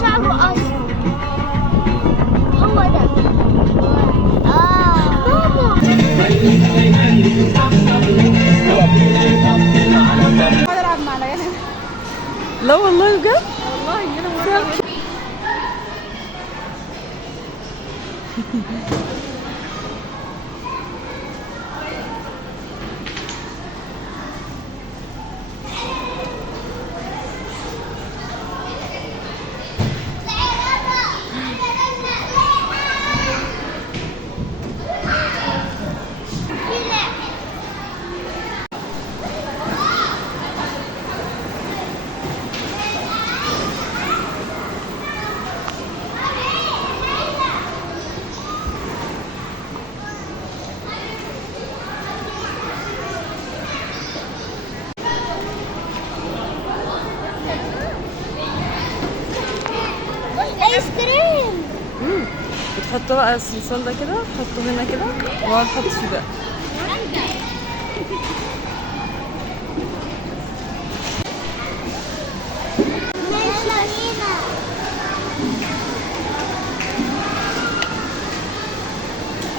شعره اصفر. هو ده. العب مع ليلى. لا والله بجد؟ والله انا مره ايس كريم. بتحط بقى الصلصال ده كده، تحطه هنا كده وهنحط فيه بقى.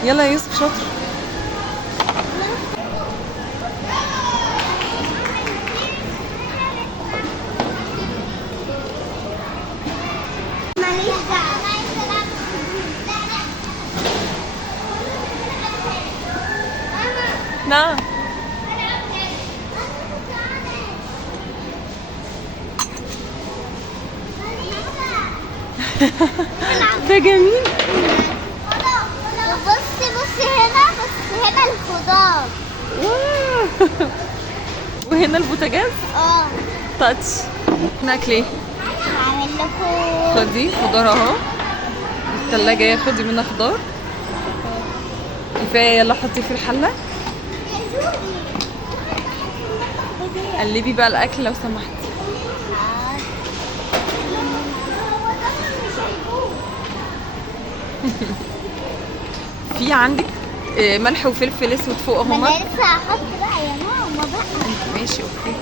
يلا يا يوسف شاطر. نعم. ده جميل. بصي هنا، بس هنا الخضار. وهنا البوتاجاز. تاتش. ناكلي. هعمل لكم. خدي خضار اهو. التلاجة خدي منها خضار. كفاية، يلا حطي في الحلة. قلبي بقى الأكل لو سمحتي. في عندك ملح وفلفل اسود فوق اهما. ما انا لسه هحط بقى يا ماما بقى. ماشي اوكي.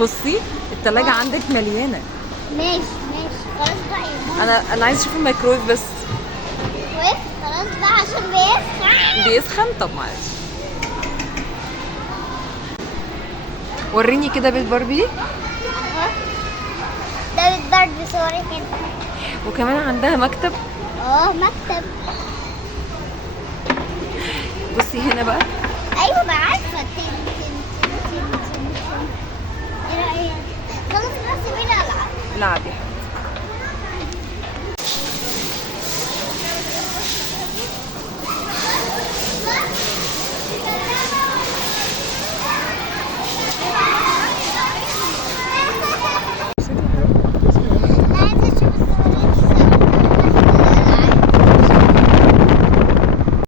بصي التلاجة عندك مليانة. ماشي خلاص بقى يا ماما. انا عايز اشوف الميكرويف بس. خلاص بقى عشان بيسخن. بيسخن؟ طب معلش. وريني كده بيت باربي. اهو ده بيت باربي صوري كده. وكمان عندها مكتب. مكتب. بصي هنا بقى. ايوه ما عارفه. ايه رايك؟ خلاص بس مين العب؟ العبي.